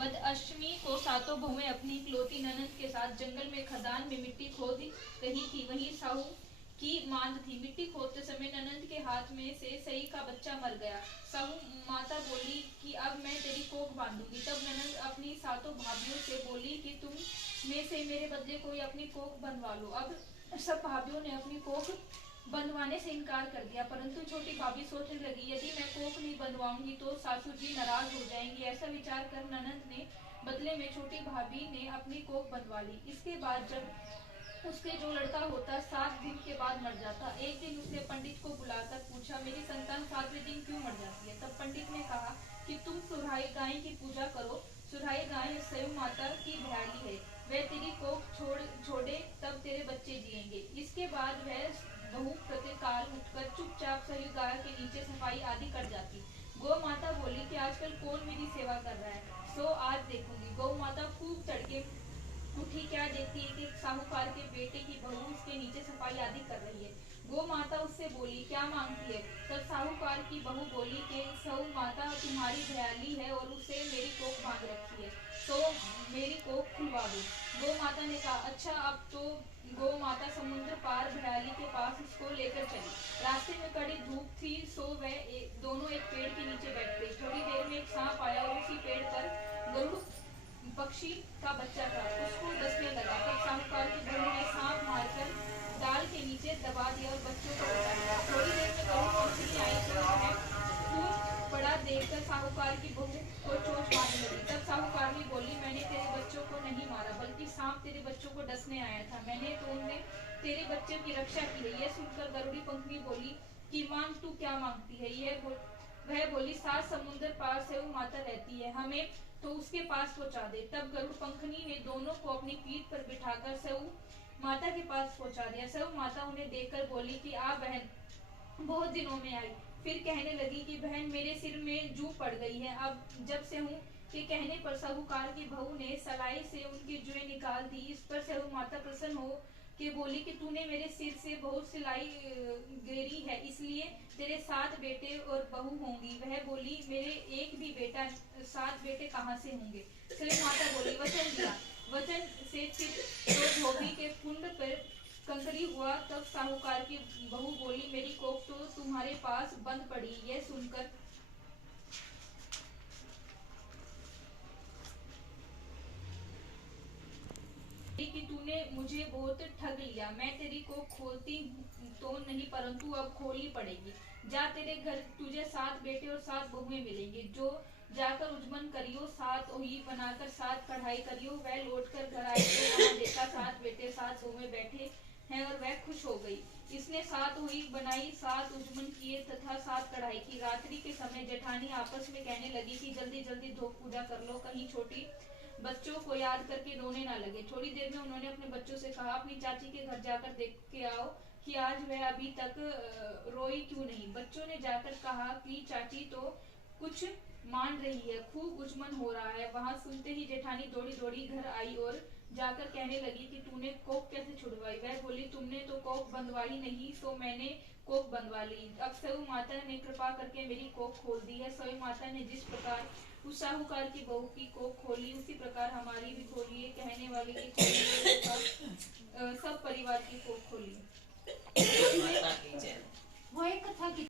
वधअष्टमी को सातों बहुएं अपनी इकलौती ननंद के साथ जंगल में खदान में मिट्टी खोद रही थी। वहीं साहू की मांद थी। मिट्टी खोदते समय ननंद के हाथ में से सई का बच्चा मर गया। साहू माता बोली कि अब मैं तेरी कोख बांधूंगी। तब ननंद अपनी सातों भाभीियों से बोली कि तुम में से मेरे बदले कोई अपनी कोख बनवा लो। अब सब भाभीियों ने अपनी कोख बंधवाने से इनकार कर दिया, परंतु छोटी भाभी सोचने लगी, यदि मैं कोख नहीं बंधवाऊंगी तो सासू जी नाराज हो जाएंगी। ऐसा विचार कर ननंद ने बदले में छोटी भाभी ने अपनी कोख बंधवा ली। इसके बाद जब उसके जो लड़का होता 7 दिन के बाद मर जाता। एक दिन उसने पंडित को बुलाकर पूछा, मेरी संतान 7वें दिन क्यों मर जाती है? तब पंडित ने कहा कि तुम सुराही गाय की पूजा करो। सुराही गाय सयु माता की भयाली है, वह तेरी कोख छोड़े तब तेरे बच्चे जिएंगे। इसके बाद वह बहू प्रातःकाल उठकर चुपचाप सही गाय के नीचे सफाई आदि कर जाती। गौ माता बोली कि आजकल कौन मेरी सेवा कर रहा है, सो आज देखूंगी। गौ माता खूब तड़के उठी, क्या देखती है कि साहूकार के बेटे की बहू उसके नीचे सफाई आदि कर रही है। गौ माता उससे बोली, क्या मांगती है? तब साहूकार की बहू बोली कि सहू माता तुम्हारी भयाली है और उसे मेरी कोख बांध रखी है, तो मेरी कोख खुलवा दो। गौ माता ने कहा, अच्छा। अब तो गौ माता समुद्र पार भयाली के पास उसको लेकर चली। रास्ते में कड़ी धूप थी, सो वह दोनों एक पेड़ के नीचे बैठ गई। थोड़ी देर में एक सांप आया और उसी पेड़ पर गरुड़ पक्षी का बच्चा था, उसको डसने लगा। तब साहूकार की बहू ने सांप मारकर डाल के नीचे दबा दिया और बच्चों को बचा लिया। थोड़ी देर में गरुड़ पक्षी आई तो वह खून पड़ा देखकर साहूकार की बहू को चोट मारने लगी। तब साहूकारनी बोली, मैंने तेरे बच्चों को नहीं मारा, बल्कि सांप तेरे बच्चों को डसने आया था। मैंने तो उनमें तेरे बच्चे की रक्षा की है। यह सुनकर गरुड़ी पंखनी बोली कि मांग, तू क्या मांगती है? वह बोली, 7 समुद्र पार से वो माता रहती है, हमें तो उसके पास पहुंचा दे। तब गरुड़ पंखनी ने दोनों को अपनी पीठ पर बिठाकर सऊ माता के पास पहुंचा दिया। सऊ माता उन्हें देखकर बोली कि आ बहन, बहुत दिनों में आई। फिर कहने लगी कि बहन, मेरे सिर में जू पड़ गई है अब जब से हूँ। के कहने पर साहूकार की बहू ने सलाई से उनकी जुएं निकाल दी। इस पर सहू माता प्रसन्न हो के बोली कि तूने मेरे सिर से बहुत सिलाई गिरी है, इसलिए तेरे 7 बेटे और बहू होंगी। वह बोली, मेरे एक भी बेटा, 7 बेटे कहाँ से होंगे? सहू माता बोली, वचन दिया। वचन से चित तो धोबी के कुंड पर कंकरी हुआ। तब साहूकार की बहू बोली, मेरी कोख तो तुम्हारे पास बंद पड़ी। यह सुनकर कि तूने मुझे बहुत ठग लिया। मैं तेरी को खोलती तो नहीं, परंतु अब खोलनी पड़ेगी। जा, तेरे घर तुझे 7 बेटे और 7 बहुएं मिलेंगे। जो जाकर उजमन करियो, 7 ओही बनाकर 7 कढ़ाई करियो। वह लौट कर घर आई तो वहां देखा 7 बेटे 7 बहुएं बैठे हैं और वह खुश हो गई। इसने 7 ओही बनाई, 7 उजमन किए तथा 7 कढ़ाई की। रात्रि के समय जेठानी आपस में कहने लगी कि जल्दी जल्दी धो पूजा कर लो, कहीं छोटी बच्चों को याद करके रोने ना लगे। थोड़ी देर में उन्होंने अपने बच्चों से कहा, अपनी चाची के घर जाकर देख के आओ कि आज वह अभी तक रोई क्यों नहीं। बच्चों ने जाकर कहा कि चाची तो कुछ मान रही है, खूब उजमन हो रहा है। वहां सुनते ही जेठानी दौड़ी दौड़ी घर आई और जाकर कहने लगी कि तूने कोख कैसे छुड़वाई? वह बोली, तुमने तो कोख बंधवाई नहीं, तो मैंने कोख बंधवा ली। अब सऊ माता ने कृपा करके मेरी कोख खोल दी है। सऊ माता ने जिस प्रकार उस साहूकार की बहू की कोख खोली, उसी प्रकार हमारी भी खोलिए। कहने वाली की खोलिए, सब परिवार की कोख खोलिए। वो एक कथा की